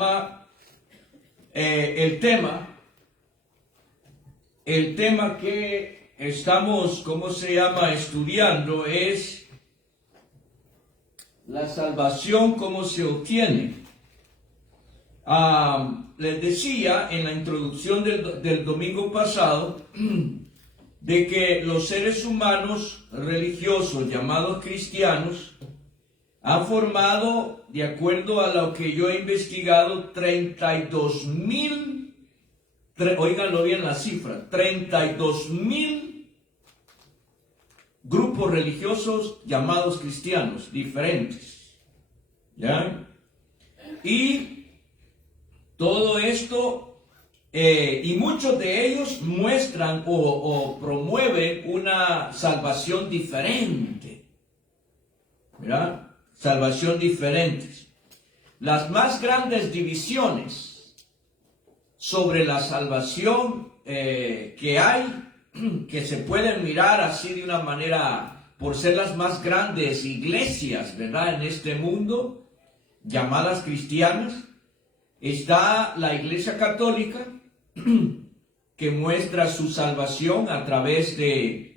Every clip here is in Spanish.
El tema que estamos, estudiando es la salvación, cómo se obtiene. Les decía en la introducción del domingo pasado de que los seres humanos religiosos llamados cristianos han formado, de acuerdo a lo que yo he investigado, 32,000, óiganlo bien la cifra, 32,000 grupos religiosos llamados cristianos, diferentes. ¿Ya? Y todo esto, y muchos de ellos muestran o promueven una salvación diferente. ¿Verdad? Salvación diferentes. Las más grandes divisiones sobre la salvación que hay, que se pueden mirar así de una manera, por ser las más grandes iglesias, ¿verdad?, en este mundo, llamadas cristianas, está la Iglesia Católica, que muestra su salvación a través del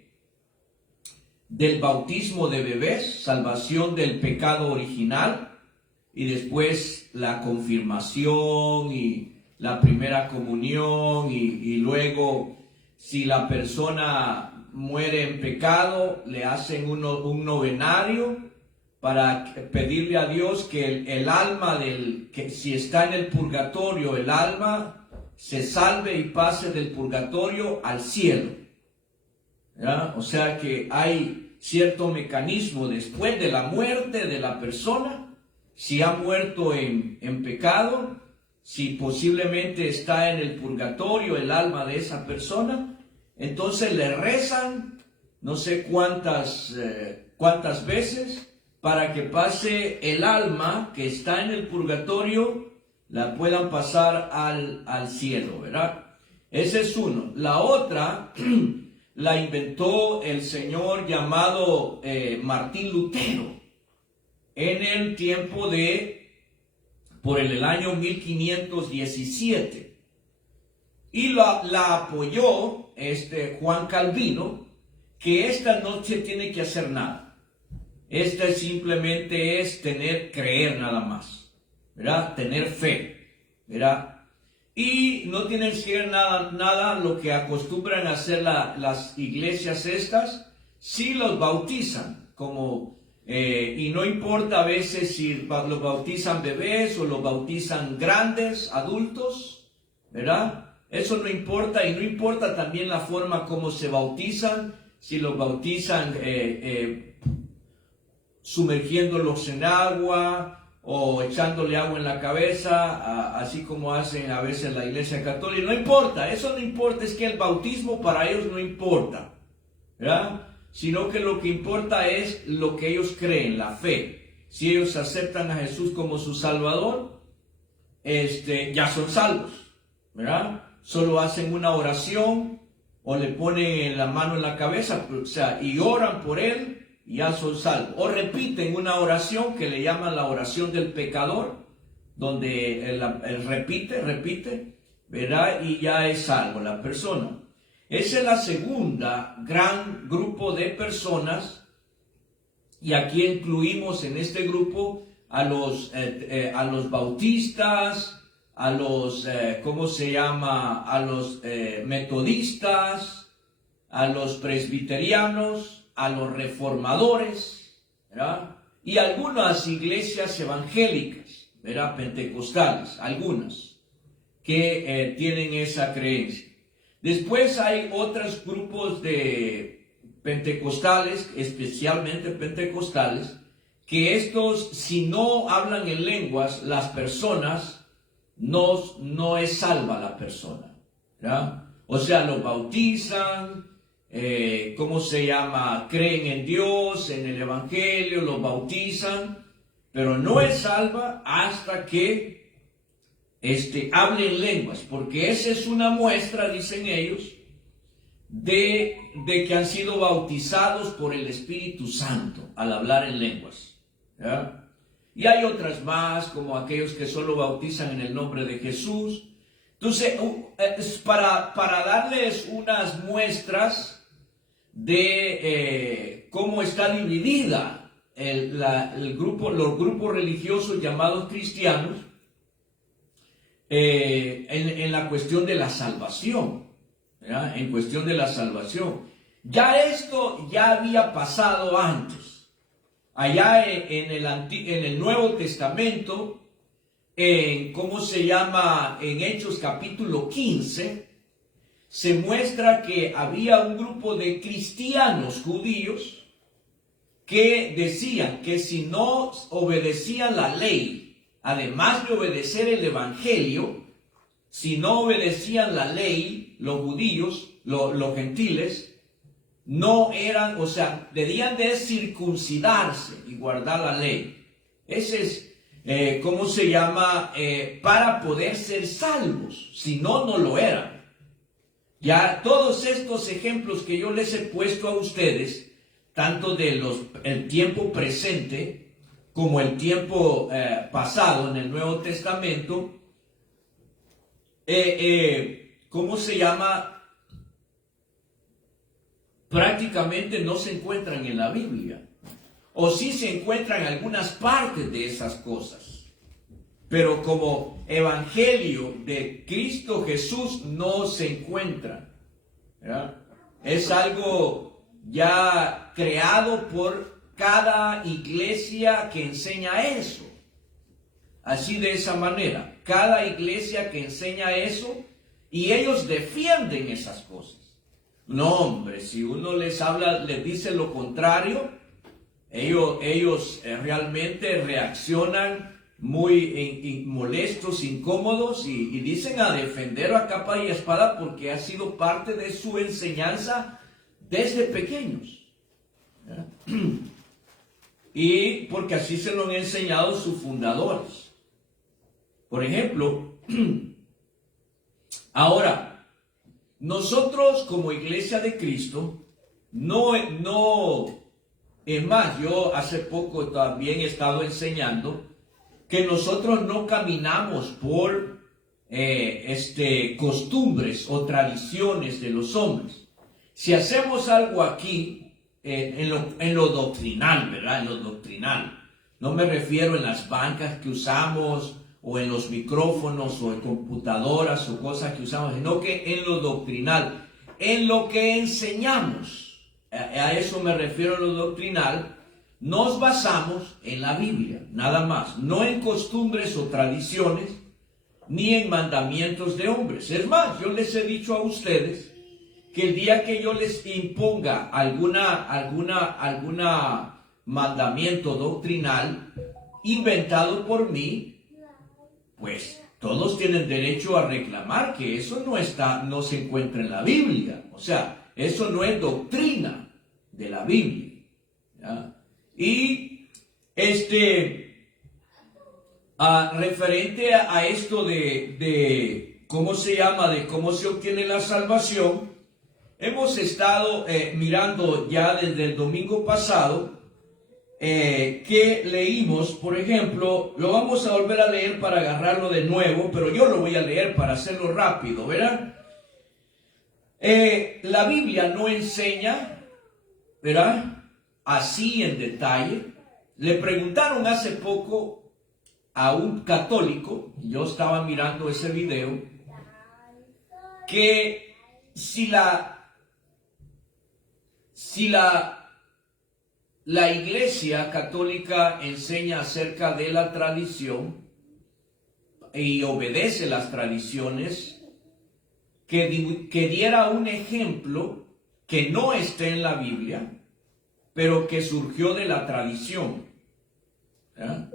bautismo de bebés, salvación del pecado original, y después la confirmación y la primera comunión, y luego si la persona muere en pecado, le hacen un novenario para pedirle a Dios que el alma que si está en el purgatorio, el alma se salve y pase del purgatorio al cielo. ¿Ya? O sea que hay cierto mecanismo después de la muerte de la persona, si ha muerto en pecado, si posiblemente está en el purgatorio el alma de esa persona, entonces le rezan no sé cuántas veces para que pase el alma que está en el purgatorio, la puedan pasar al cielo, ¿verdad? Ese es uno. La otra la inventó el señor llamado Martín Lutero en el tiempo por el año 1517. Y la apoyó Juan Calvino, que esta no se tiene que hacer nada. Esta simplemente es creer nada más, ¿verdad? Tener fe, ¿verdad? Y no tienen que hacer nada lo que acostumbran a hacer las iglesias estas, si los bautizan, y no importa a veces si los bautizan bebés o los bautizan grandes, adultos, ¿verdad? Eso no importa, y no importa también la forma como se bautizan, si los bautizan sumergiéndolos en agua o echándole agua en la cabeza, así como hacen a veces la Iglesia Católica. No importa, eso no importa, es que el bautismo para ellos no importa, ¿verdad? Sino que lo que importa es lo que ellos creen, la fe. Si ellos aceptan a Jesús como su Salvador, ya son salvos, ¿verdad? Solo hacen una oración o le ponen la mano en la cabeza, y oran por él, y ya son salvos. O repiten una oración que le llaman la oración del pecador, donde él repite, ¿verdad? Y ya es salvo la persona. Esa es la segunda gran grupo de personas, y aquí incluimos en este grupo a los bautistas, a los metodistas, a los presbiterianos, a los reformadores, ¿verdad? Y algunas iglesias evangélicas, ¿verdad?, pentecostales, algunas que tienen esa creencia. Después hay otros grupos de pentecostales, especialmente pentecostales, que estos, si no hablan en lenguas, las personas, no es salva la persona, ¿verdad? O sea, los bautizan, creen en Dios, en el Evangelio, los bautizan, pero no es salva hasta que hable en lenguas, porque esa es una muestra, dicen ellos, de que han sido bautizados por el Espíritu Santo al hablar en lenguas, ¿ya? Y hay otras más, como aquellos que solo bautizan en el nombre de Jesús. Entonces, para darles unas muestras de cómo está dividida los grupos religiosos llamados cristianos en la cuestión de la salvación, ¿verdad? En cuestión de la salvación. Ya esto ya había pasado antes. Allá en el Nuevo Testamento, ¿cómo se llama? En Hechos capítulo 15, se muestra que había un grupo de cristianos judíos que decían que si no obedecían la ley, además de obedecer el evangelio, si no obedecían la ley, los judíos, los gentiles, no eran, o sea, debían de circuncidarse y guardar la ley. Ese es, ¿cómo se llama? Para poder ser salvos, si no, no lo eran. Ya todos estos ejemplos que yo les he puesto a ustedes, tanto de el tiempo presente como el tiempo pasado en el Nuevo Testamento, ¿cómo se llama? Prácticamente no se encuentran en la Biblia. O sí se encuentran algunas partes de esas cosas. Pero como evangelio de Cristo Jesús no se encuentran, ¿verdad? Es algo ya creado por cada iglesia que enseña eso. Así de esa manera. Cada iglesia que enseña eso y ellos defienden esas cosas. No, hombre, si uno les habla, les dice lo contrario, ellos realmente reaccionan muy molestos, incómodos y dicen a defender a capa y espada porque ha sido parte de su enseñanza desde pequeños. ¿Ya? Y porque así se lo han enseñado sus fundadores. Por ejemplo, ahora, nosotros como Iglesia de Cristo, es más, yo hace poco también he estado enseñando que nosotros no caminamos por costumbres o tradiciones de los hombres. Si hacemos algo aquí, en lo doctrinal, ¿verdad? En lo doctrinal. No me refiero en las bancas que usamos, o en los micrófonos, o en computadoras, o cosas que usamos, sino que en lo doctrinal, en lo que enseñamos, a eso me refiero en lo doctrinal, nos basamos en la Biblia, nada más, no en costumbres o tradiciones, ni en mandamientos de hombres. Es más, yo les he dicho a ustedes que el día que yo les imponga alguna mandamiento doctrinal inventado por mí, pues todos tienen derecho a reclamar que eso no se encuentra en la Biblia. O sea, eso no es doctrina de la Biblia, ¿ya? Y referente a esto de cómo se llama, de cómo se obtiene la salvación, hemos estado mirando ya desde el domingo pasado que leímos. Por ejemplo, lo vamos a volver a leer para agarrarlo de nuevo, pero yo lo voy a leer para hacerlo rápido, ¿verdad? La Biblia no enseña, ¿verdad?, así en detalle. Le preguntaron hace poco a un católico, yo estaba mirando ese video, que si la Iglesia Católica enseña acerca de la tradición y obedece las tradiciones, que diera un ejemplo que no esté en la Biblia, pero que surgió de la tradición, ¿ya?,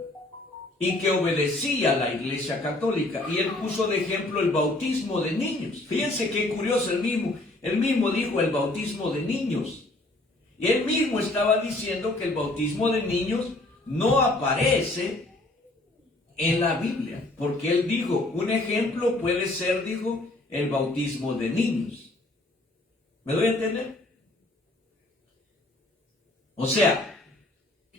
y que obedecía la Iglesia Católica. Y él puso de ejemplo el bautismo de niños. Fíjense qué curioso, él mismo dijo el bautismo de niños. Y él mismo estaba diciendo que el bautismo de niños no aparece en la Biblia, porque él dijo, un ejemplo puede ser, dijo, el bautismo de niños. ¿Me doy a entender? O sea,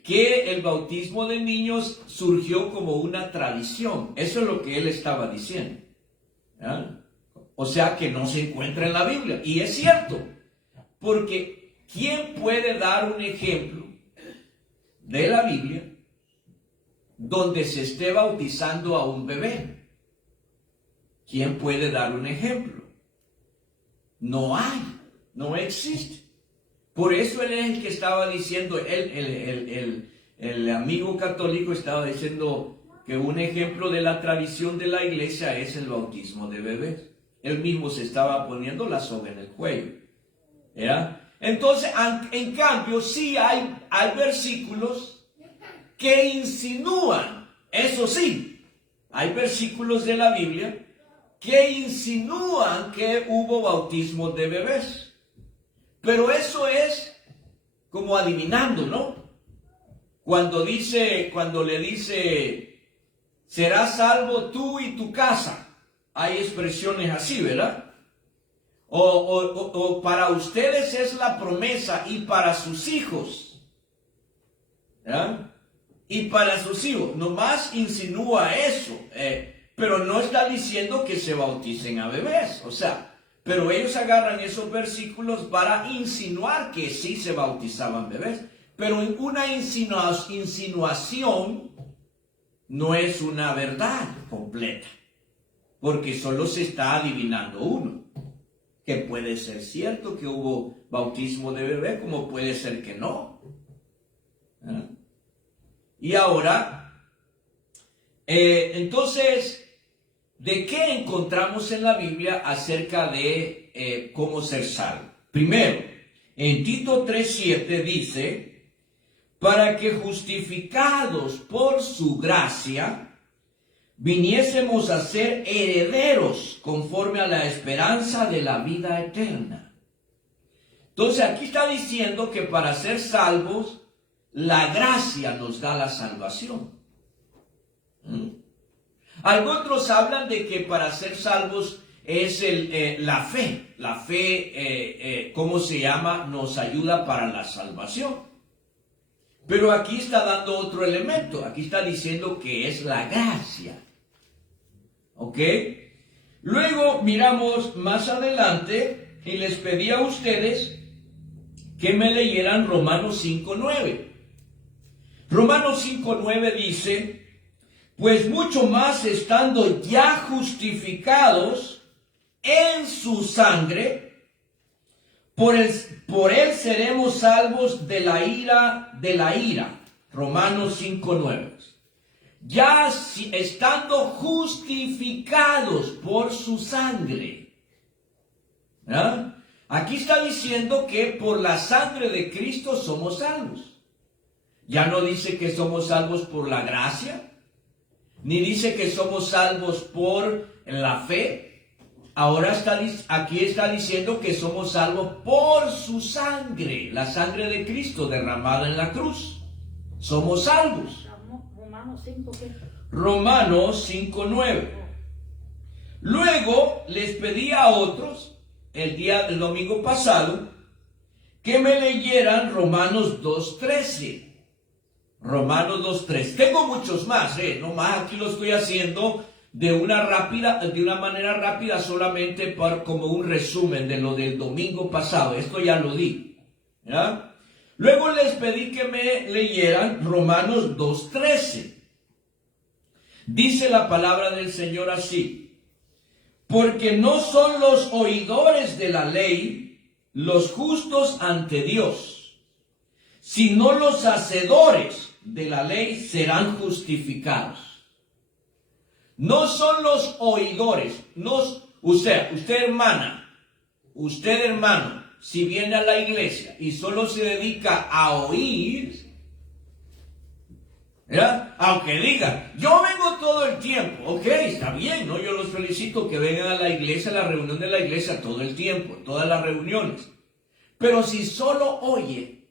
que el bautismo de niños surgió como una tradición. Eso es lo que él estaba diciendo. ¿Ya? O sea, que no se encuentra en la Biblia. Y es cierto, porque ¿quién puede dar un ejemplo de la Biblia donde se esté bautizando a un bebé? ¿Quién puede dar un ejemplo? No hay, no existe. Por eso él es el que estaba diciendo, el amigo católico estaba diciendo que un ejemplo de la tradición de la iglesia es el bautismo de bebés. Él mismo se estaba poniendo la soga en el cuello. ¿Ya? Entonces, en cambio, sí hay versículos que insinúan, eso sí, hay versículos de la Biblia que insinúan que hubo bautismo de bebés. Pero eso es como adivinando, ¿no? Cuando le dice, serás salvo tú y tu casa. Hay expresiones así, ¿verdad? O para ustedes es la promesa y para sus hijos. ¿Ya? Y para sus hijos. Nomás insinúa eso. Pero no está diciendo que se bauticen a bebés. O sea, pero ellos agarran esos versículos para insinuar que sí se bautizaban bebés. Pero en una insinuación no es una verdad completa. Porque solo se está adivinando uno. Que puede ser cierto que hubo bautismo de bebé, como puede ser que no. ¿Ah? Y ahora, entonces, ¿de qué encontramos en la Biblia acerca de cómo ser salvo? Primero, en Tito 3:7 dice, para que justificados por su gracia, viniésemos a ser herederos conforme a la esperanza de la vida eterna. Entonces aquí está diciendo que para ser salvos, la gracia nos da la salvación. Algunos hablan de que para ser salvos es la fe. La fe, ¿cómo se llama? Nos ayuda para la salvación. Pero aquí está dando otro elemento. Aquí está diciendo que es la gracia. ¿Ok? Luego miramos más adelante y les pedí a ustedes que me leyeran Romanos 5:9. Romanos 5:9 dice, pues mucho más estando ya justificados en su sangre, por él seremos salvos de la ira. Romanos 5:9. Ya estando justificados por su sangre. ¿Ah? Aquí está diciendo que por la sangre de Cristo somos salvos. Ya no dice que somos salvos por la gracia, ni dice que somos salvos por la fe. Ahora aquí está diciendo que somos salvos por su sangre, la sangre de Cristo derramada en la cruz. Somos salvos. Romanos 5:9. Luego les pedí a otros, el domingo pasado, que me leyeran Romanos 2:13. Romanos 2:13. Tengo muchos más, nomás aquí lo estoy haciendo de una manera rápida, solamente como un resumen de lo del domingo pasado. Esto ya lo di. ¿Ya? Luego les pedí que me leyeran Romanos 2:13. Dice la palabra del Señor así, porque no son los oidores de la ley los justos ante Dios, sino los hacedores de la ley serán justificados. No son los oidores, usted hermana, usted hermano, si viene a la iglesia y solo se dedica a oír, ¿verdad? Aunque diga, yo vengo todo el tiempo, ok, está bien, ¿no? Yo los felicito que vengan a la iglesia, a la reunión de la iglesia todo el tiempo, todas las reuniones. Pero si solo oye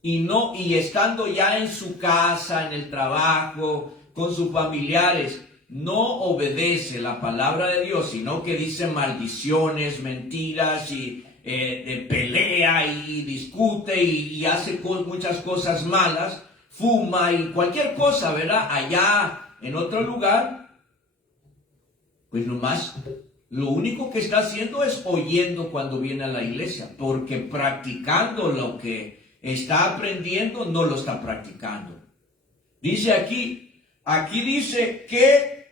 y estando ya en su casa, en el trabajo, con sus familiares, no obedece la palabra de Dios, sino que dice maldiciones, mentiras y pelea y discute y hace muchas cosas malas, fuma y cualquier cosa, ¿verdad? Allá en otro lugar, pues nomás lo único que está haciendo es oyendo cuando viene a la iglesia, porque practicando lo que está aprendiendo no lo está practicando. Dice aquí dice que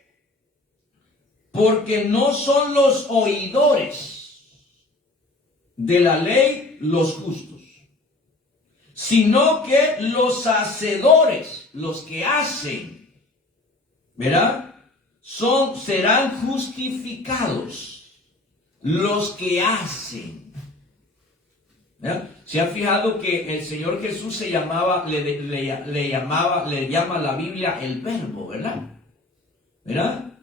porque no son los oidores de la ley los justos, sino que los hacedores, los que hacen, ¿verdad? Serán justificados los que hacen. ¿Verdad? ¿Se ha fijado que el Señor Jesús se llamaba, le llama la Biblia el Verbo, ¿verdad? ¿Verdad?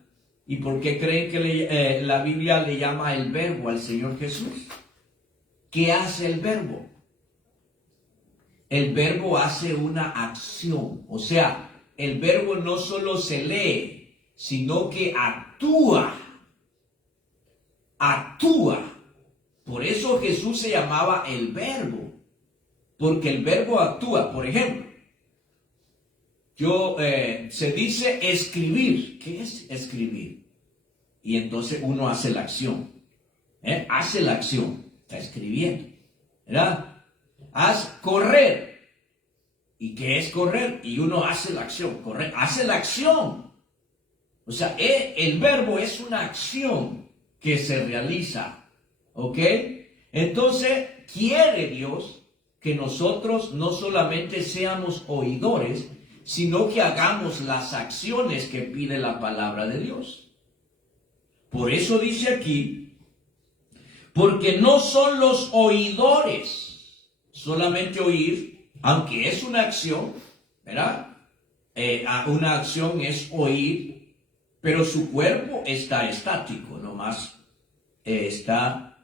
¿Y por qué creen que la Biblia le llama el Verbo al Señor Jesús? ¿Qué hace el Verbo? El Verbo hace una acción, o sea, el Verbo no solo se lee, sino que actúa. Por eso Jesús se llamaba el Verbo, porque el Verbo actúa. Por ejemplo, se dice escribir. ¿Qué es escribir? Y entonces uno hace la acción. Hace la acción, está escribiendo, ¿verdad? Correr. ¿Y qué es correr? Y uno hace la acción, correr, hace la acción. O sea, el verbo es una acción que se realiza, ¿ok? Entonces, quiere Dios que nosotros no solamente seamos oidores, sino que hagamos las acciones que pide la palabra de Dios. Por eso dice aquí, porque no son los oidores, solamente oír, aunque es una acción, ¿verdad? Una acción es oír, pero su cuerpo está estático, nomás está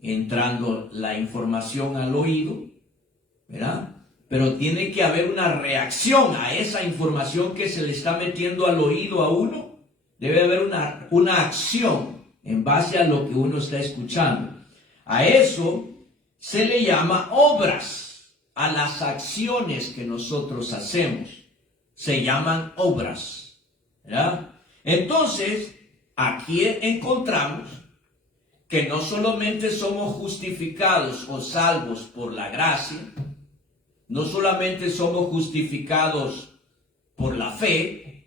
entrando la información al oído, ¿verdad? Pero tiene que haber una reacción a esa información que se le está metiendo al oído a uno. Debe haber una acción en base a lo que uno está escuchando. A eso se le llama obras, a las acciones que nosotros hacemos. Se llaman obras, ¿verdad? Entonces, aquí encontramos que no solamente somos justificados o salvos por la gracia, no solamente somos justificados por la fe,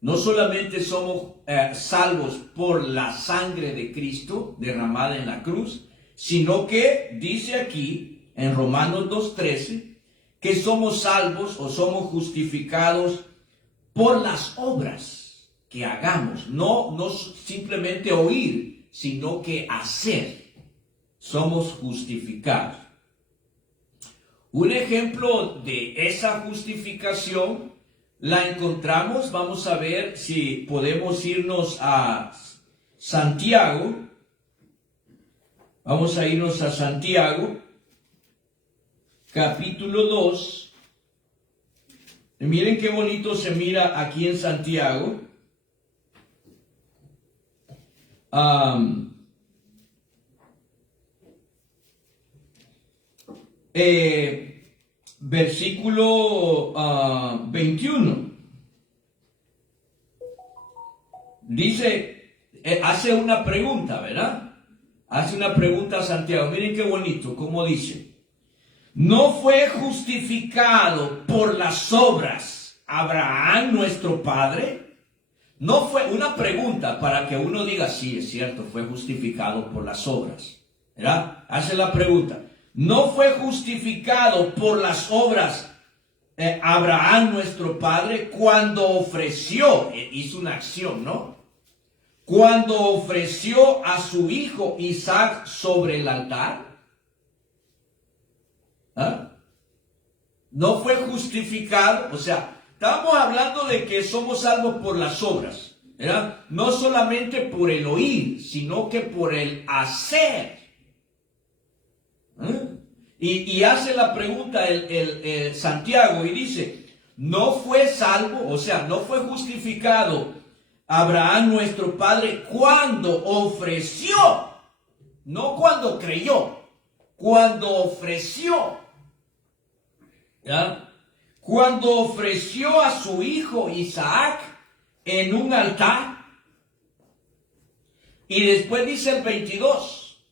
no solamente somos salvos por la sangre de Cristo derramada en la cruz, sino que dice aquí en Romanos 2:13 que somos salvos o somos justificados por las obras que hagamos, no simplemente oír, sino que hacer. Somos justificados. Un ejemplo de esa justificación la encontramos, vamos a ver si podemos irnos a Santiago. Vamos a irnos a Santiago, capítulo 2. Y miren qué bonito se mira aquí en Santiago. Versículo 21. Dice, hace una pregunta, ¿verdad? Hace una pregunta a Santiago. Miren qué bonito, como dice. ¿No fue justificado por las obras Abraham nuestro padre? No fue una pregunta para que uno diga, sí, es cierto, fue justificado por las obras, ¿verdad? Hace la pregunta. ¿No fue justificado por las obras Abraham nuestro padre cuando ofreció, hizo una acción, ¿no? Cuando ofreció a su hijo Isaac sobre el altar? ¿Ah? No fue justificado, o sea, estamos hablando de que somos salvos por las obras, ¿verdad? No solamente por el oír, sino que por el hacer. Y hace la pregunta el Santiago y dice, no fue salvo, o sea, no fue justificado Abraham nuestro padre cuando ofreció, no cuando creyó. cuando ofreció, ¿ya? Cuando ofreció a su hijo Isaac en un altar. Y después dice el 22,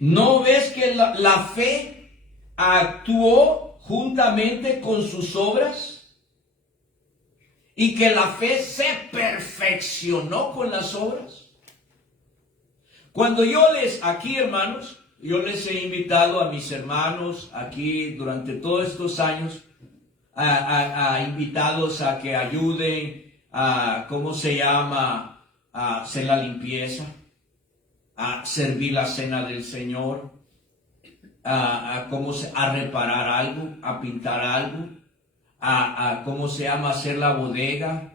¿no ves que la fe actuó juntamente con sus obras? Y que la fe se perfeccionó con las obras. Cuando aquí, hermanos, yo les he invitado a mis hermanos aquí durante todos estos años, a invitados a que ayuden a, ¿cómo se llama?, a hacer la limpieza, a servir la cena del Señor, a reparar algo, a pintar algo, ¿cómo se llama?, hacer la bodega.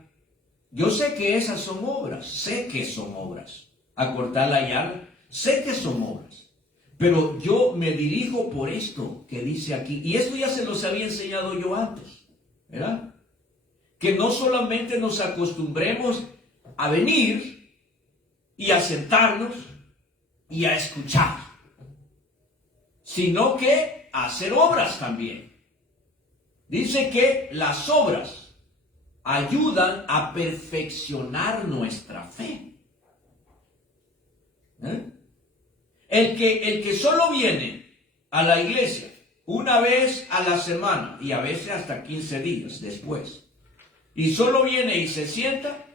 Yo sé que esas son obras, a cortar la yarda, sé que son obras, pero yo me dirijo por esto que dice aquí, y esto ya se los había enseñado yo antes, ¿verdad? Que no solamente nos acostumbremos a venir y a sentarnos y a escuchar, sino que a hacer obras también. Dice que las obras ayudan a perfeccionar nuestra fe. El que solo viene a la iglesia una vez a la semana y a veces hasta 15 días después, y solo viene y se sienta,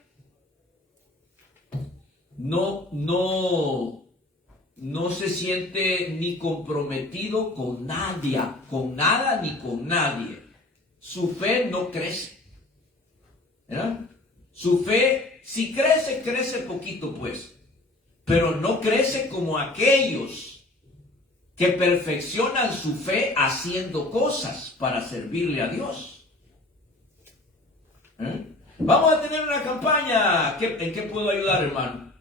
no se siente ni comprometido con nadie, con nada ni con nadie. Su fe no crece, ¿verdad? Su fe, si crece, crece poquito pues, pero no crece como aquellos que perfeccionan su fe haciendo cosas para servirle a Dios. Vamos a tener una campaña. ¿En qué puedo ayudar, hermano?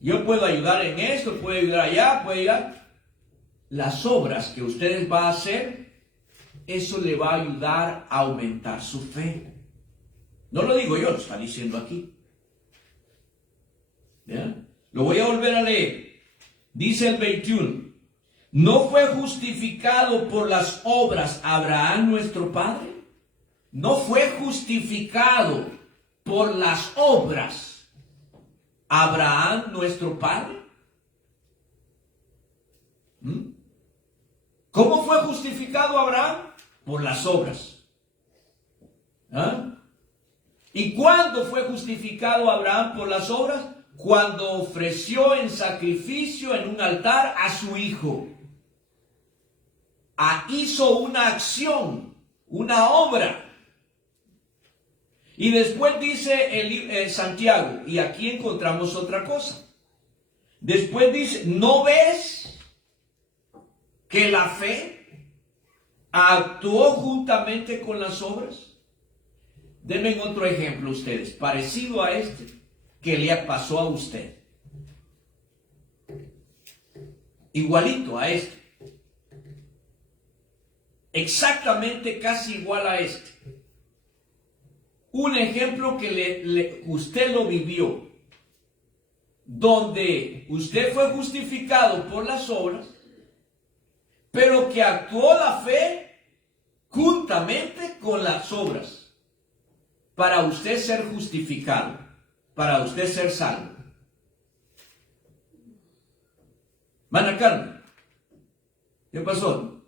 Yo puedo ayudar en esto, puedo ayudar allá, puedo ayudar. Las obras que ustedes van a hacer, eso le va a ayudar a aumentar su fe. No lo digo yo, lo está diciendo aquí. ¿Ya? Lo voy a volver a leer. Dice el 21. ¿No fue justificado por las obras Abraham nuestro padre? ¿No fue justificado por las obras Abraham nuestro padre? ¿Cómo fue justificado Abraham? Por las obras. ¿Y cuándo fue justificado Abraham por las obras? Cuando ofreció en sacrificio en un altar a su hijo. Hizo una acción, una obra. Y después dice Santiago, y aquí encontramos otra cosa. Después dice, ¿no ves que la fe actuó juntamente con las obras? Denme otro ejemplo ustedes, parecido a este, que le pasó a usted. Igualito a este. Exactamente casi igual a este. Un ejemplo que usted lo vivió, donde usted fue justificado por las obras, pero que actuó la fe juntamente con las obras, para usted ser justificado, para usted ser salvo. Mana Carmen, ¿qué pasó?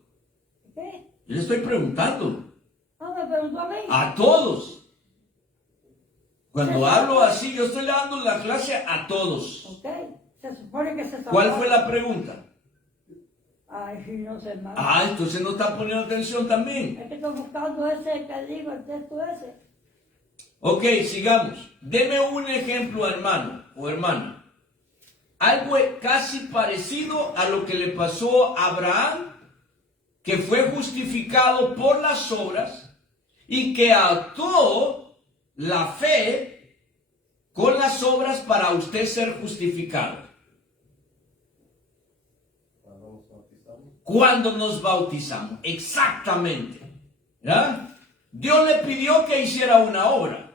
¿Qué? Yo le estoy preguntando. No, me preguntó a mí. A todos. Cuando hablo así, yo estoy dando la clase a todos. Ok, se supone que se salvó. ¿Cuál fue la pregunta? Ay, no sé más. Entonces no está poniendo atención también. Es que estoy buscando ese que digo, el texto ese. Ok, sigamos. Deme un ejemplo, hermano o hermana. Algo casi parecido a lo que le pasó a Abraham, que fue justificado por las obras y que actuó la fe con las obras para usted ser justificado. Cuando nos bautizamos, exactamente. ¿Ya? Dios le pidió que hiciera una obra,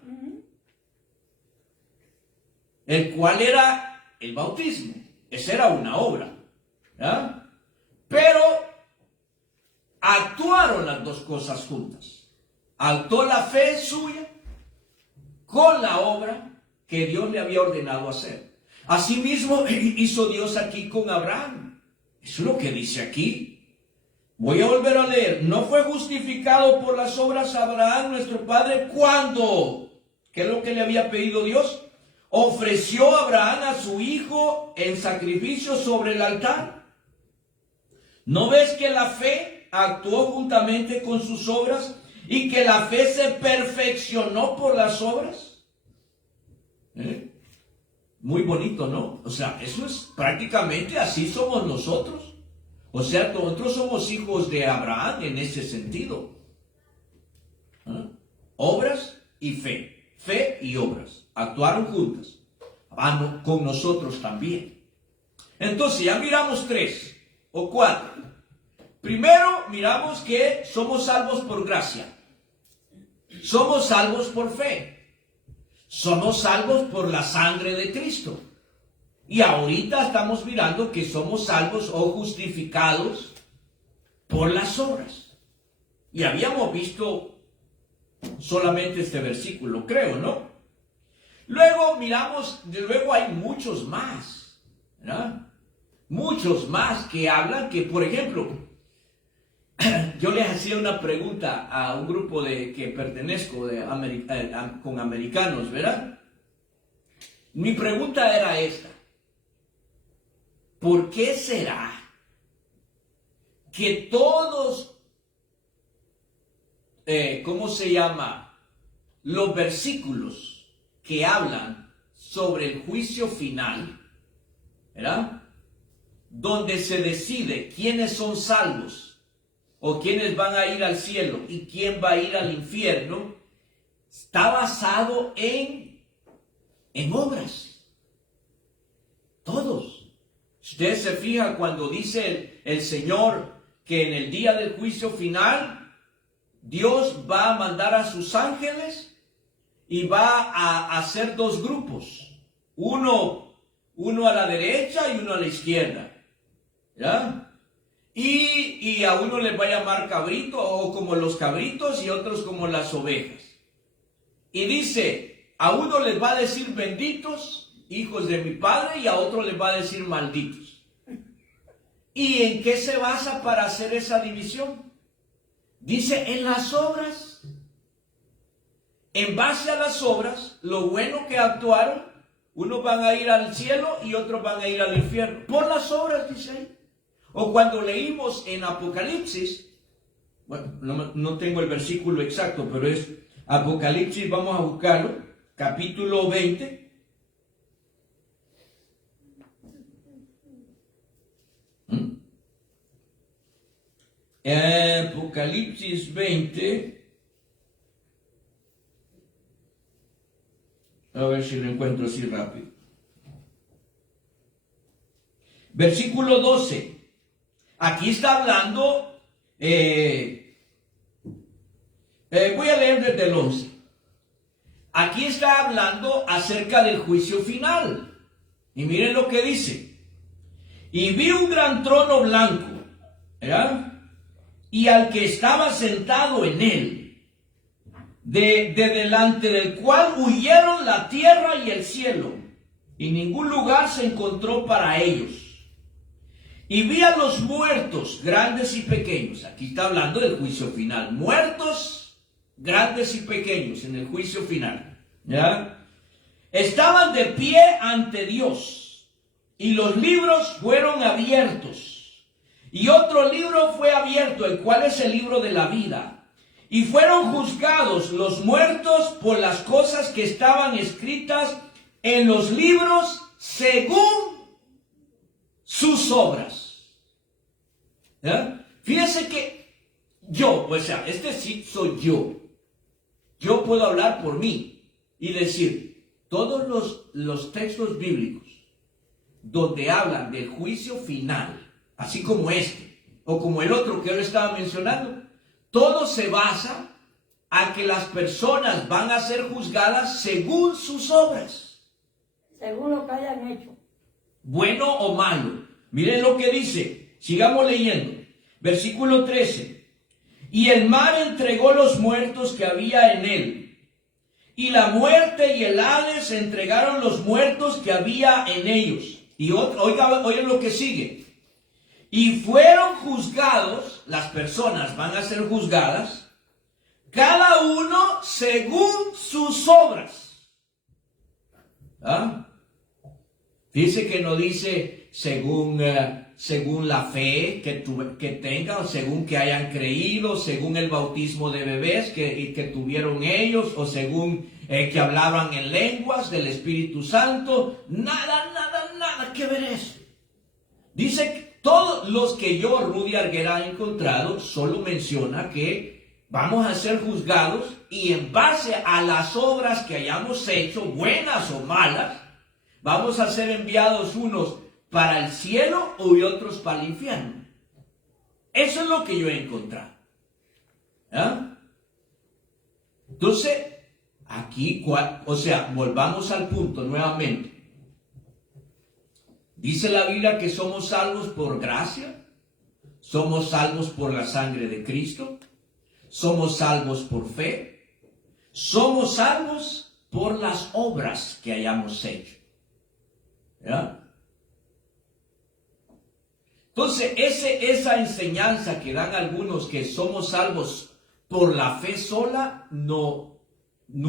el cual era el bautismo. Esa era una obra. ¿Ya? Pero actuaron las dos cosas juntas. Actuó la fe suya con la obra que Dios le había ordenado hacer. Asimismo hizo Dios aquí con Abraham. Eso es lo que dice aquí. Voy a volver a leer. No fue justificado por las obras Abraham, nuestro padre, cuando, ¿qué es lo que le había pedido Dios? Ofreció a Abraham a su hijo en sacrificio sobre el altar. ¿No ves que la fe actuó juntamente con sus obras y que la fe se perfeccionó por las obras? Muy bonito, ¿no? O sea, eso es prácticamente así somos nosotros. O sea, nosotros somos hijos de Abraham en ese sentido. Obras y fe. Fe y obras. Actuaron juntas. Con nosotros también. Entonces, ya miramos 3 o 4. Primero, miramos que somos salvos por gracia. Somos salvos por fe. Somos salvos por la sangre de Cristo. Y ahorita estamos mirando que somos salvos o justificados por las obras. Y habíamos visto solamente este versículo, creo, ¿no? Luego miramos, luego hay muchos más, ¿verdad? Muchos más que hablan que, por ejemplo, yo les hacía una pregunta a un grupo que pertenezco con americanos, ¿verdad? Mi pregunta era esta. ¿Por qué será que todos, ¿cómo se llama? Los versículos que hablan sobre el juicio final, ¿verdad? Donde se decide quiénes son salvos o quiénes van a ir al cielo y quién va a ir al infierno, está basado en obras. Todos. Usted se fija cuando dice el Señor que en el día del juicio final Dios va a mandar a sus ángeles y va a hacer 2 grupos. Uno a la derecha y uno a la izquierda. ¿Ya? Y a uno les va a llamar cabrito o como los cabritos y otros como las ovejas. Y dice, a uno les va a decir benditos, hijos de mi Padre, y a otro les va a decir malditos. ¿Y en qué se basa para hacer esa división? Dice, en las obras. En base a las obras, lo bueno que actuaron, unos van a ir al cielo y otros van a ir al infierno. Por las obras, dice ahí. O cuando leímos en Apocalipsis, bueno, no tengo el versículo exacto, pero es Apocalipsis, vamos a buscarlo, capítulo 20. Apocalipsis 20. A ver si lo encuentro así rápido. Versículo 12. Aquí está hablando, voy a leer desde el 11. Aquí está hablando acerca del juicio final. Y miren lo que dice. Y vi un gran trono blanco, ¿verdad? Y al que estaba sentado en él, de delante del cual huyeron la tierra y el cielo, y ningún lugar se encontró para ellos. Y vi a los muertos, grandes y pequeños. Aquí está hablando del juicio final. Muertos, grandes y pequeños en el juicio final. ¿Ya? Estaban de pie ante Dios. Y los libros fueron abiertos. Y otro libro fue abierto, el cual es el libro de la vida. Y fueron juzgados los muertos por las cosas que estaban escritas en los libros según sus obras. ¿Ya? Fíjense que yo, o sea, este sí soy yo. Yo puedo hablar por mí y decir, todos los textos bíblicos donde hablan del juicio final, así como este, o como el otro que yo estaba mencionando, todo se basa a que las personas van a ser juzgadas según sus obras. Según lo que hayan hecho. bueno o malo. Miren lo que dice, sigamos leyendo. Versículo 13. Y el mar entregó los muertos que había en él, y la muerte y el Hades entregaron los muertos que había en ellos. Y oigan lo que sigue. Y fueron juzgados, las personas van a ser juzgadas, cada uno según sus obras. ¿Ah? Dice que no dice según la fe que tengan, según que hayan creído, según el bautismo de bebés que tuvieron ellos, o según que hablaban en lenguas del Espíritu Santo. Nada que ver eso. Dice que todos los que yo, Rudy Arguera, he encontrado, solo menciona que vamos a ser juzgados y en base a las obras que hayamos hecho, buenas o malas, vamos a ser enviados unos para el cielo y otros para el infierno. Eso es lo que yo he encontrado. ¿Ah? Entonces, aquí, volvamos al punto nuevamente. Dice la Biblia que somos salvos por gracia, somos salvos por la sangre de Cristo, somos salvos por fe, somos salvos por las obras que hayamos hecho. ¿Ya? Entonces, esa enseñanza que dan algunos que somos salvos por la fe sola, no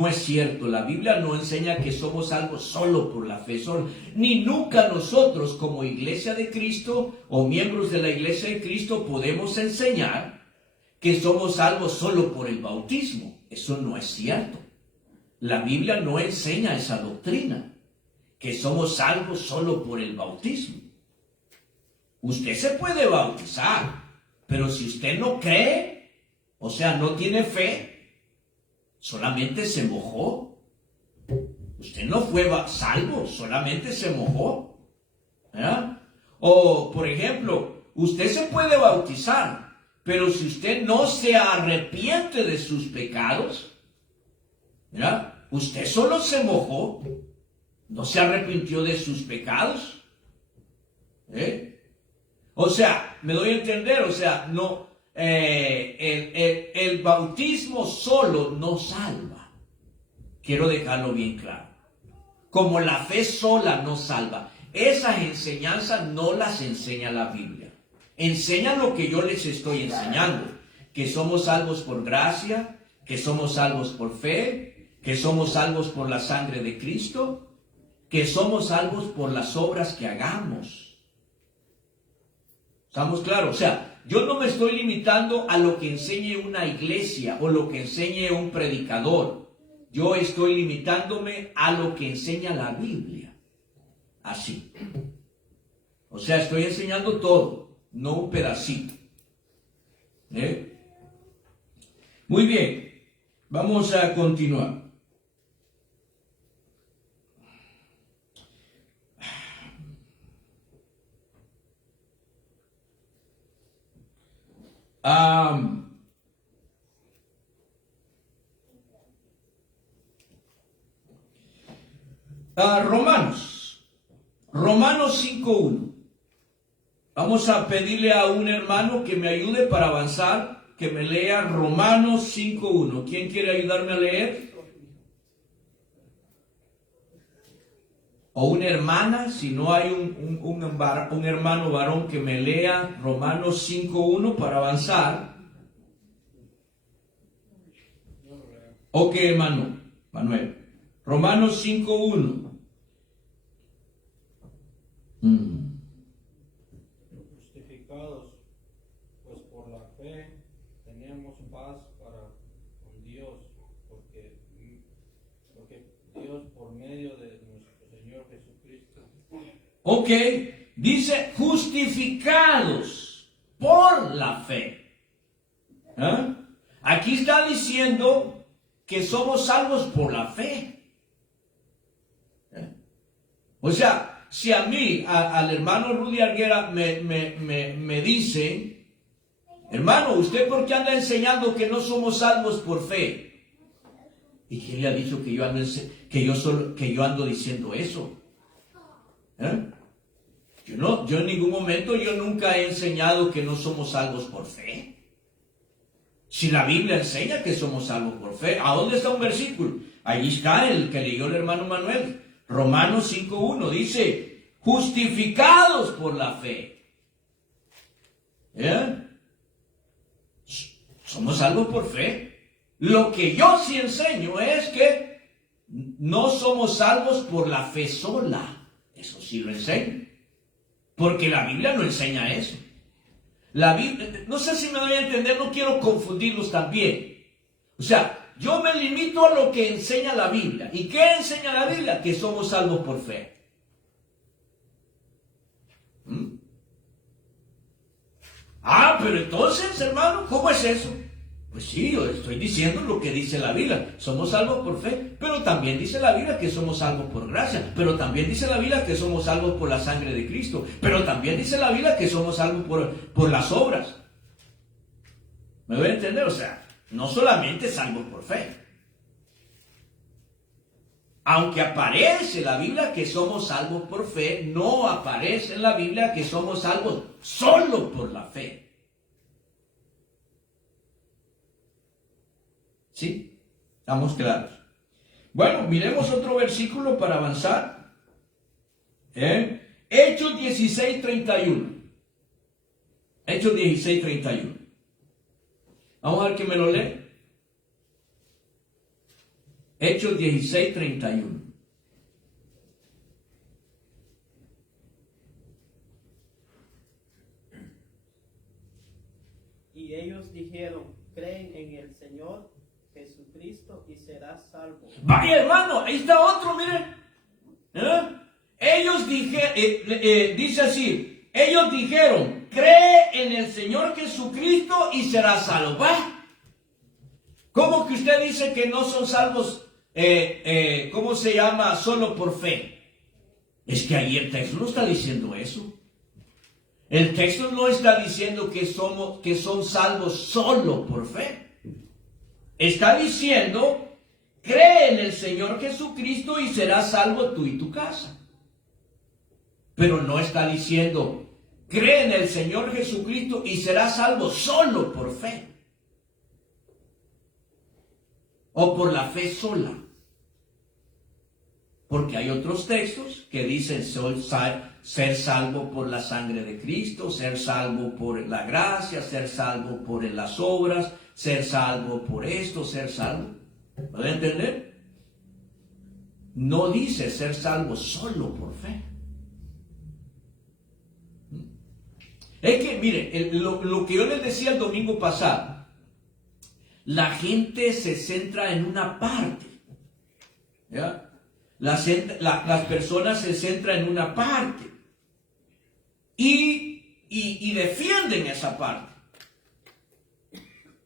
es cierto. La Biblia no enseña que somos salvos solo por la fe sola, ni nunca nosotros como iglesia de Cristo o miembros de la iglesia de Cristo podemos enseñar que somos salvos solo por el bautismo. Eso no es cierto. La Biblia no enseña esa doctrina, que somos salvos solo por el bautismo. Usted se puede bautizar, pero si usted no cree, no tiene fe, solamente se mojó. Usted no fue salvo, solamente se mojó. ¿Ya? O, por ejemplo, usted se puede bautizar, pero si usted no se arrepiente de sus pecados, ¿ya? Usted solo se mojó, no se arrepintió de sus pecados. Me doy a entender, no, el bautismo solo no salva. Quiero dejarlo bien claro. Como la fe sola no salva. Esas enseñanzas no las enseña la Biblia. Enseña lo que yo les estoy enseñando. Que somos salvos por gracia, que somos salvos por fe, que somos salvos por la sangre de Cristo, que somos salvos por las obras que hagamos. ¿Estamos claros? Yo no me estoy limitando a lo que enseñe una iglesia o lo que enseñe un predicador. Yo estoy limitándome a lo que enseña la Biblia. Así. Estoy enseñando todo, no un pedacito. Muy bien. Vamos a continuar. Romanos 5:1. Vamos a pedirle a un hermano que me ayude para avanzar, que me lea Romanos 5:1. ¿Quién quiere ayudarme a leer? O una hermana, si no hay un hermano varón que me lea Romanos 5:1 para avanzar. Ok, hermano Manuel. Romanos 5:1. Justificados, pues por la fe tenemos paz para con Dios, porque Dios por medio de nuestro Señor Jesucristo. Ok, dice justificados por la fe. Aquí está diciendo que somos salvos por la fe. Si a mí, al hermano Rudy Arguera me dice, hermano, ¿usted por qué anda enseñando que no somos salvos por fe? ¿Y quién le ha dicho que yo ando diciendo eso? Yo en ningún momento, yo nunca he enseñado que no somos salvos por fe. Si la Biblia enseña que somos salvos por fe, ¿a dónde está un versículo? Allí está el que leyó el hermano Manuel. Romanos 5:1 dice, justificados por la fe. Somos salvos por fe. Lo que yo sí enseño es que no somos salvos por la fe sola. Eso sí lo enseño. Porque la Biblia no enseña eso. La Biblia, no sé si me doy a entender, no quiero confundirlos también. O sea, yo me limito a lo que enseña la Biblia. ¿Y qué enseña la Biblia? Que somos salvos por fe. Ah, pero entonces, hermano, ¿cómo es eso? Pues sí, yo estoy diciendo lo que dice la Biblia. Somos salvos por fe, pero también dice la Biblia que somos salvos por gracia. Pero también dice la Biblia que somos salvos por la sangre de Cristo. Pero también dice la Biblia que somos salvos por las obras. ¿Me voy a entender? O sea, no solamente salvos por fe. Aunque aparece en la Biblia que somos salvos por fe, no aparece en la Biblia que somos salvos solo por la fe. ¿Sí? ¿Estamos claros? Bueno, miremos otro versículo para avanzar. Hechos 16:31. Hechos 16:31. Vamos a ver quién me lo lee. Hechos 16:31. Y ellos dijeron, creen en el Señor Jesucristo y serás salvo. Vaya hermano, ahí está otro, miren. Ellos dice así, ellos dijeron, cree en el Señor Jesucristo y serás salvo. ¿Va? ¿Cómo que usted dice que no son salvos, cómo se llama, solo por fe? Es que ahí el texto no está diciendo eso. El texto no está diciendo que son salvos solo por fe. Está diciendo, cree en el Señor Jesucristo y serás salvo tú y tu casa. Pero no está diciendo, cree en el Señor Jesucristo y serás salvo solo por fe. O por la fe sola. Porque hay otros textos que dicen ser salvo por la sangre de Cristo, ser salvo por la gracia, ser salvo por las obras, ser salvo por esto, ser salvo. ¿Puede entender? No dice ser salvo solo por fe. Es que, mire, lo que yo les decía el domingo pasado, la gente se centra en una parte. ¿Ya? Las personas se centran en una parte y defienden esa parte.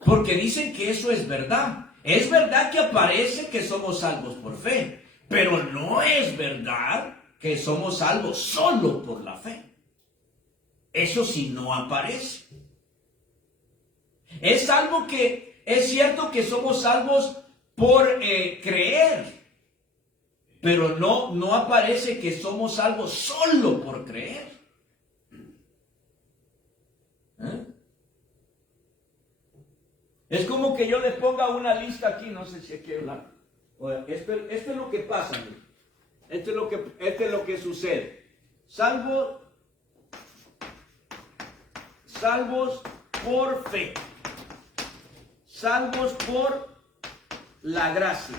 Porque dicen que eso es verdad. Es verdad que aparece que somos salvos por fe, pero no es verdad que somos salvos solo por la fe. Eso sí no aparece. Es algo que es cierto que somos salvos por creer, pero no aparece que somos salvos solo por creer. Es como que yo les ponga una lista aquí, no sé si aquí hablar. Esto es lo que pasa, mire. Esto es lo que sucede. Salvos por fe. Salvos por la gracia.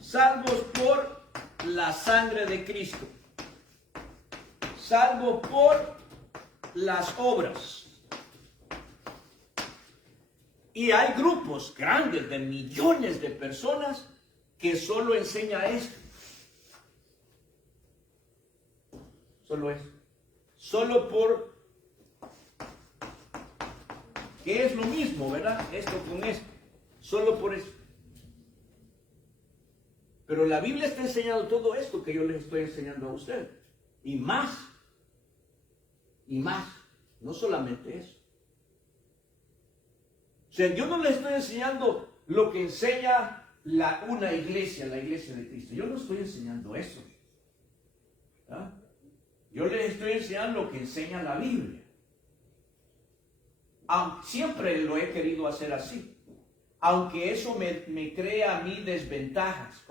Salvos por la sangre de Cristo. Salvos por las obras. Y hay grupos grandes de millones de personas que solo enseña esto. Solo eso. Solo por... que es lo mismo, ¿verdad? Esto con esto. Solo por eso. Pero la Biblia está enseñando todo esto que yo les estoy enseñando a ustedes. Y más. Y más. No solamente eso. O sea, yo no les estoy enseñando lo que enseña una iglesia, la iglesia de Cristo. Yo no estoy enseñando eso. ¿Ah? Yo les estoy enseñando lo que enseña la Biblia. Siempre lo he querido hacer así. Aunque eso me crea a mí desventajas,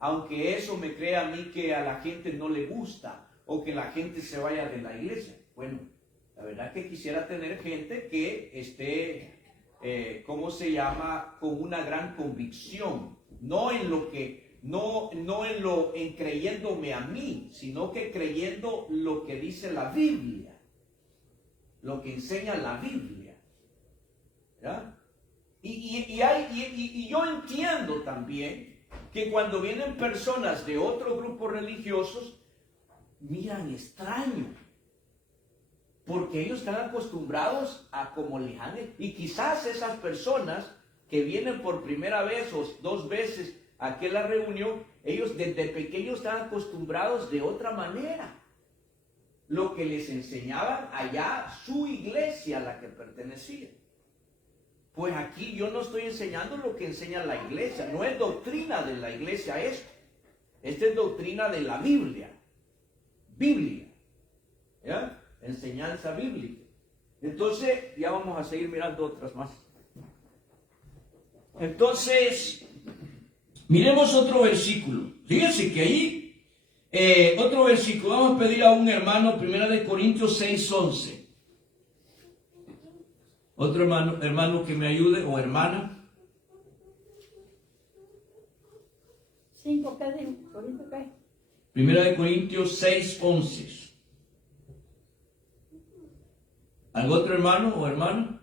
aunque eso me crea a mí que a la gente no le gusta o que la gente se vaya de la iglesia. Bueno, la verdad que quisiera tener gente que esté, con una gran convicción, no en creyéndome a mí, sino que creyendo lo que dice la Biblia, lo que enseña la Biblia. ¿Ya? Y yo entiendo también que cuando vienen personas de otros grupos religiosos, miran extraño, porque ellos están acostumbrados a como les han, y quizás esas personas que vienen por primera vez o 2 veces a aquella reunión, ellos desde pequeños están acostumbrados de otra manera, lo que les enseñaban allá su iglesia a la que pertenecían. Pues aquí yo no estoy enseñando lo que enseña la iglesia, no es doctrina de la iglesia esto, esta es doctrina de la Biblia, ¿ya? Enseñanza bíblica. Entonces, ya vamos a seguir mirando otras más. Entonces, miremos otro versículo. Fíjense que ahí, otro versículo, vamos a pedir a un hermano, 1 Corintios 6:11. Otro hermano que me ayude, o hermana. 5, ¿qué dijo? ¿Corintios qué? 1 Corintios 6:11. ¿Algún otro hermano o hermana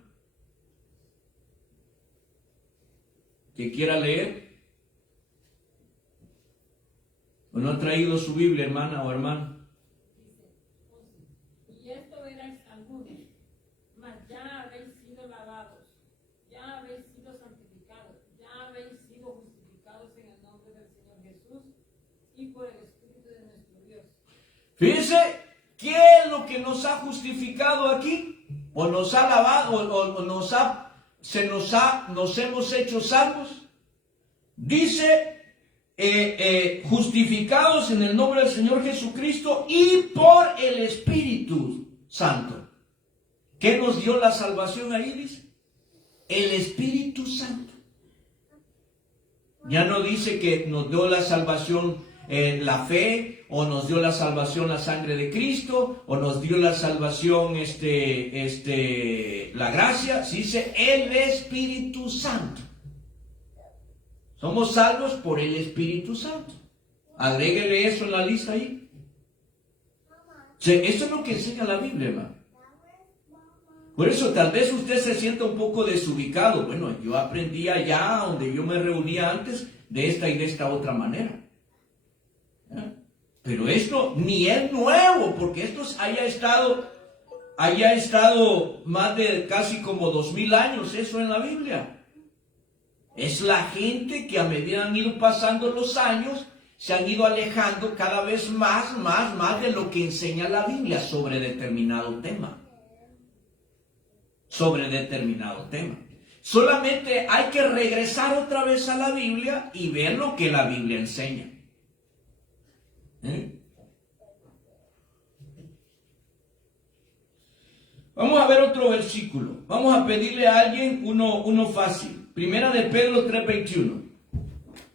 que quiera leer? ¿O no ha traído su Biblia, hermana o hermano? Y esto erais algunos, mas ya habéis sido lavados, ya habéis sido santificados, ya habéis sido justificados en el nombre del Señor Jesús y por el Espíritu de nuestro Dios. Fíjense, ¿qué es lo que nos ha justificado aquí? ¿O nos ha lavado? ¿O nos hemos hecho salvos? Dice, justificados en el nombre del Señor Jesucristo y por el Espíritu Santo. ¿Qué nos dio la salvación ahí? Dice, el Espíritu Santo. Ya no dice que nos dio la salvación la fe, o nos dio la salvación la sangre de Cristo, o nos dio la salvación la gracia. Se dice el Espíritu Santo. Somos salvos por el Espíritu Santo. Agréguele eso en la lista ahí. Eso es lo que enseña la Biblia, hermano. Por eso tal vez usted se sienta un poco desubicado. Bueno, yo aprendí allá donde yo me reunía antes de esta y de esta otra manera. Pero esto ni es nuevo, porque esto haya estado más de casi como 2000 años eso en la Biblia. Es la gente que a medida han ido pasando los años, se han ido alejando cada vez más de lo que enseña la Biblia sobre determinado tema. Solamente hay que regresar otra vez a la Biblia y ver lo que la Biblia enseña. Vamos a ver otro versículo. Vamos a pedirle a alguien uno fácil. Primera de Pedro 3:21.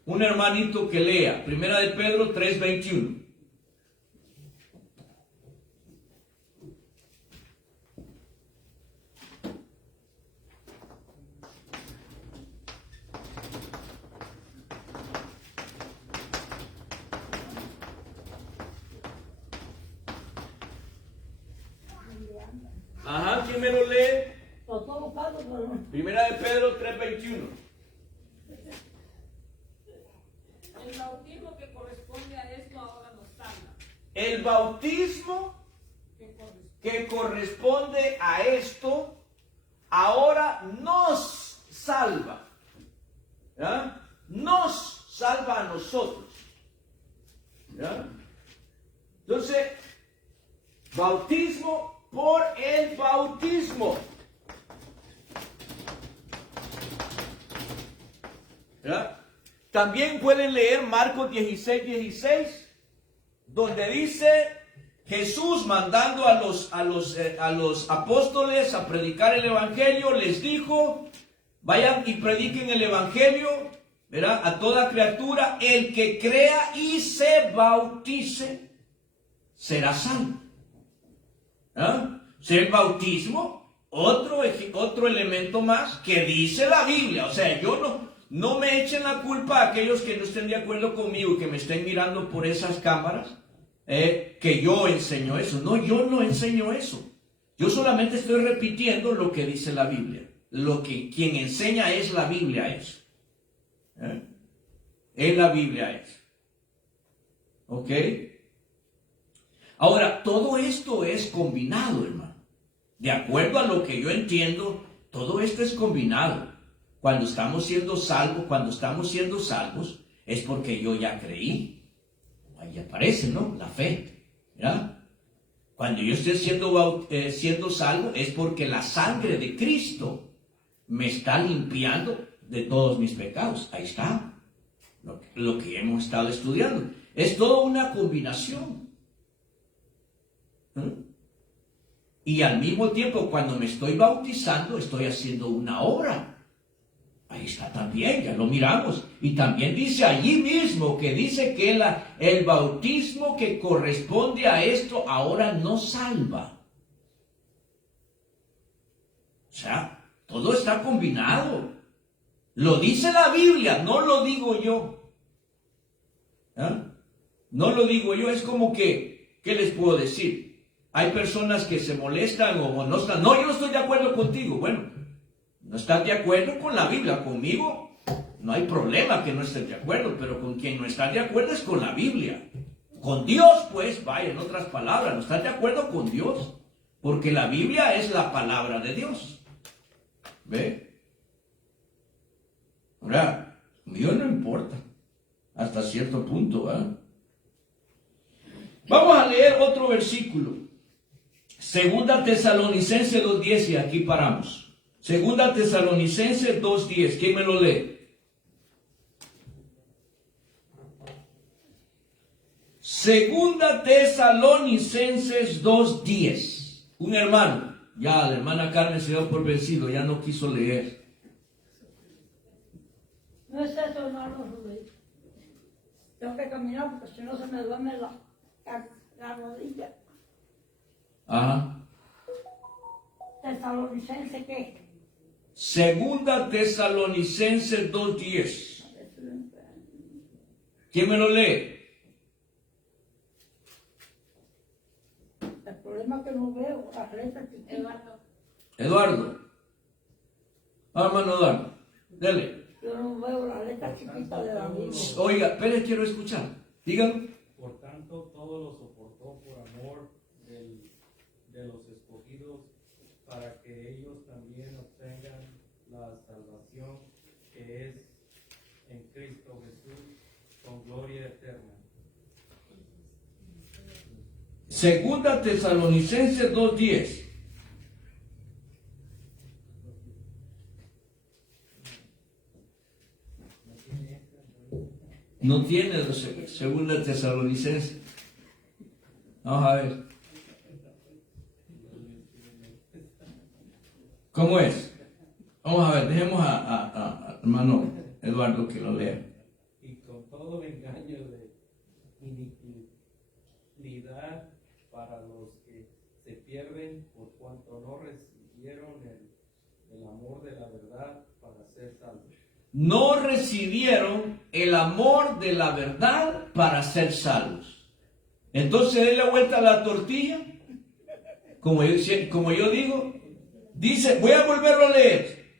Un hermanito que lea. Primera de Pedro 3:21. Ajá, ¿quién me lo lee? Lo estoy buscando, pero Primera de Pedro 3:21. El bautismo que corresponde a esto ahora nos salva. El bautismo que corresponde a esto ahora nos salva. ¿Ya? Nos salva a nosotros. ¿Ya? Entonces, bautismo por el bautismo. ¿Ya? También pueden leer Marcos 16:16, donde dice Jesús, mandando a los apóstoles a predicar el evangelio, les dijo: vayan y prediquen el evangelio, ¿verdad?, a toda criatura. El que crea y se bautice será salvo. ¿Ah? El bautismo, otro elemento más que dice la Biblia. O sea, yo no me echen la culpa a aquellos que no estén de acuerdo conmigo, que me estén mirando por esas cámaras, que yo enseño eso. No, yo no enseño eso. Yo solamente estoy repitiendo lo que dice la Biblia. Quien enseña es la Biblia eso. Es la Biblia eso. ¿Ok? Ahora, todo esto es combinado, hermano. De acuerdo a lo que yo entiendo, todo esto es combinado. Cuando estamos siendo salvos, es porque yo ya creí. Ahí aparece, ¿no?, la fe, ¿verdad? Cuando yo esté siendo salvo, es porque la sangre de Cristo me está limpiando de todos mis pecados. Ahí está lo que hemos estado estudiando. Es toda una combinación. Y al mismo tiempo, cuando me estoy bautizando, estoy haciendo una obra. Ahí está también, ya lo miramos. Y también dice allí mismo que dice que el bautismo que corresponde a esto ahora no salva. O sea, todo está combinado. Lo dice la Biblia, no lo digo yo. No lo digo yo, es como que, ¿qué les puedo decir? Hay personas que se molestan o no están. No, yo no estoy de acuerdo contigo. Bueno, no estás de acuerdo con la Biblia. Conmigo no hay problema que no estés de acuerdo, pero con quien no estás de acuerdo es con la Biblia. Con Dios, pues, vaya, en otras palabras, no estás de acuerdo con Dios, porque la Biblia es la palabra de Dios. ¿Ve? Ahora, Dios no importa, hasta cierto punto, ¿eh? Vamos a leer otro versículo. Segunda Tesalonicenses 2:10, y aquí paramos. Segunda Tesalonicenses 2:10. ¿Quién me lo lee? Segunda Tesalonicenses 2:10. Un hermano. Ya la hermana Carmen se dio por vencido, ya no quiso leer. No es eso, hermano Rubén. Tengo que caminar porque si no se me duerme la rodilla. Ajá. ¿Tesalonicense qué? Segunda Tesalonicenses 2:10. ¿Quién me lo lee? El problema es que no veo las letras que Eduardo. Hermano Eduardo, dele. yo no veo las letras chiquitas de la Biblia. Oiga, pero quiero escuchar. Díganlo. Por tanto, todo lo soportó por amor de los escogidos, para que ellos también obtengan la salvación que es en Cristo Jesús, con gloria eterna. Segunda Tesalonicenses 2:10. No tiene segunda Tesalonicenses. Vamos a ver. ¿Cómo es? Vamos a ver, dejemos a hermano Eduardo que lo lea. Y con todo engaño de iniquidad para los que se pierden, por cuanto no recibieron el amor de la verdad para ser salvos. No recibieron el amor de la verdad para ser salvos. Entonces, déle la vuelta a la tortilla. Como yo digo, dice, voy a volverlo a leer.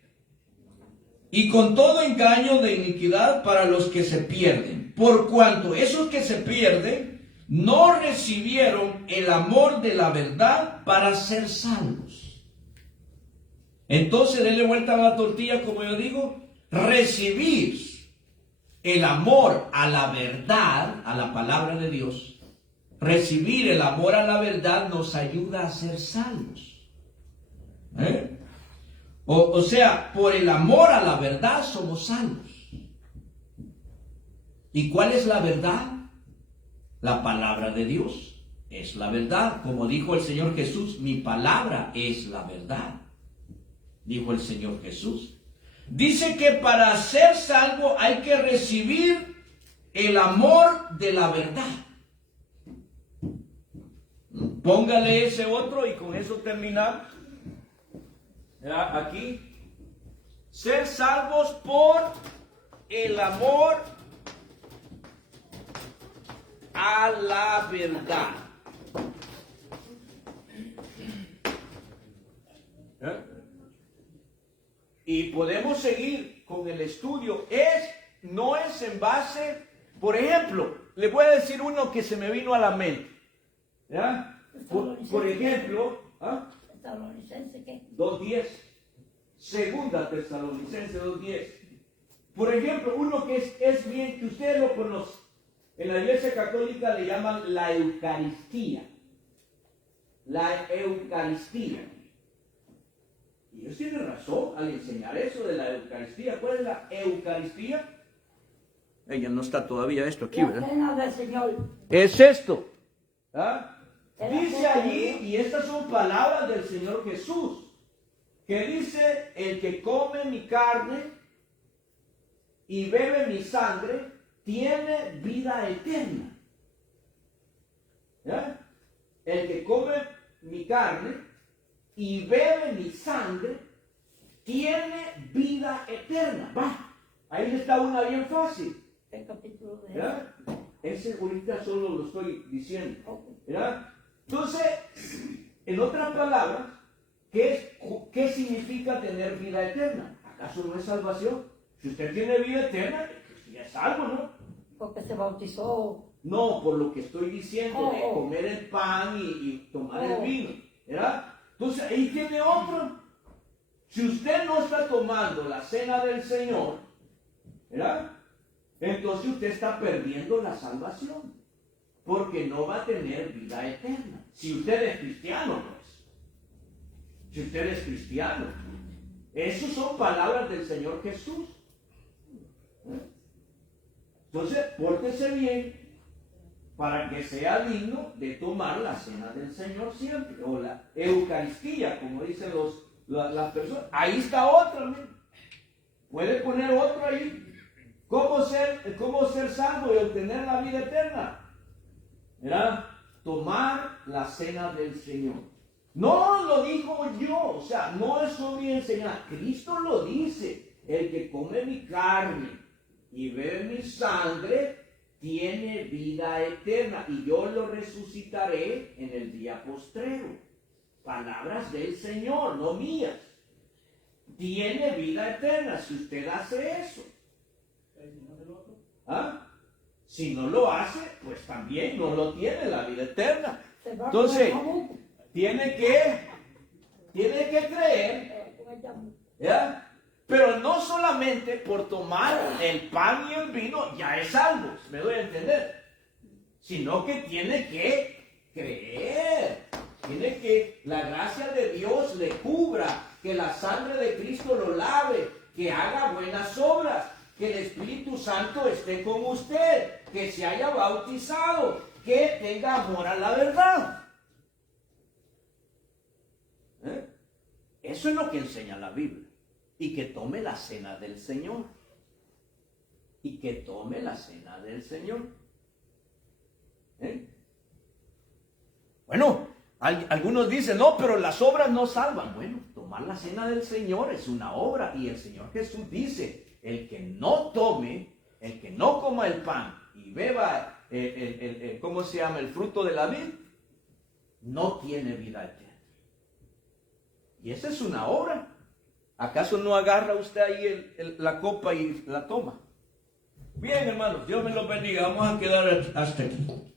Y con todo engaño de iniquidad para los que se pierden. Por cuanto esos que se pierden no recibieron el amor de la verdad para ser salvos. Entonces, déle vuelta a la tortilla, como yo digo. Recibir el amor a la verdad, a la palabra de Dios, recibir el amor a la verdad nos ayuda a ser salvos. O sea, por el amor a la verdad somos salvos. ¿Y cuál es la verdad? La palabra de Dios. es la verdad. Como dijo el Señor Jesús, mi palabra es la verdad, dijo el Señor Jesús. Dice que para ser salvo hay que recibir el amor de la verdad. Póngale ese otro y con eso terminamos. Aquí, ser salvos por el amor a la verdad. Y podemos seguir con el estudio. No es en base, por ejemplo, le voy a decir uno que se me vino a la mente. ¿Ya? Por ejemplo, Tesalonicense, ¿qué? 2:10. Segunda Tesalonicense 2:10. Por ejemplo, uno que es bien, que ustedes lo conocen. En la Iglesia Católica le llaman la Eucaristía. La Eucaristía. Y ellos tienen razón al enseñar eso de la Eucaristía. ¿Cuál es la Eucaristía? Ella no está todavía esto aquí, La ¿verdad? cena del Señor. Es esto. ¿Ah? Es la Dice cena del allí, Señor. y estas son palabras del Señor Jesús, que dice, el que come mi carne y bebe mi sangre, tiene vida eterna. ¿Ya? El que come mi carne y bebe mi sangre, tiene vida eterna. Va, ahí está una bien fácil. ¿Qué capítulo de ¿Ya? Ese ahorita solo lo estoy diciendo. Ok. ¿Ya? Entonces, en otras palabras, ¿qué significa tener vida eterna? ¿Acaso no es salvación? Si usted tiene vida eterna, ya es salvo, ¿no? Porque se bautizó. No, por lo que estoy diciendo, de Oh. comer el pan y tomar el Oh. vino. ¿Verdad? Entonces, ahí tiene otro. Si usted no está tomando la cena del Señor, ¿verdad? Entonces usted está perdiendo la salvación, porque no va a tener vida eterna. Si usted es cristiano, pues. Si usted es cristiano. Esas son palabras del Señor Jesús. Entonces, pórtese bien para que sea digno de tomar la cena del Señor siempre, o la Eucaristía, como dicen las personas. Ahí está otra, ¿no? Puede poner otro ahí. ¿Cómo ser salvo y obtener la vida eterna? ¿Verdad? Tomar la cena del Señor. No lo digo yo, o sea, no es mi enseñanza. Cristo lo dice. El que come mi carne y bebe mi sangre tiene vida eterna y yo lo resucitaré en el día postrero. Palabras del Señor, no mías. Tiene vida eterna si usted hace eso. ¿Ah? Si no lo hace, pues también no lo tiene la vida eterna. Se va Entonces, con el chamuco. tiene que creer, Con el chamuco. ¿ya? Pero no solamente por tomar el pan y el vino ya es salvo, me doy a entender, sino que tiene que creer, tiene que la gracia de Dios le cubra, que la sangre de Cristo lo lave, que haga buenas obras, que el Espíritu Santo esté con usted, que se haya bautizado, que tenga amor a la verdad. Eso es lo que enseña la Biblia. Y que tome la cena del Señor. Y que tome la cena del Señor. Bueno, algunos dicen, no, pero las obras no salvan. Bueno, tomar la cena del Señor es una obra. Y el Señor Jesús dice, el que no tome, el que no coma el pan y beba ¿cómo se llama? El fruto de la vid, no tiene vida eterna. Y esa es una obra. ¿Acaso no agarra usted ahí la copa y la toma? Bien, hermanos, Dios me los bendiga. Vamos a quedar hasta aquí.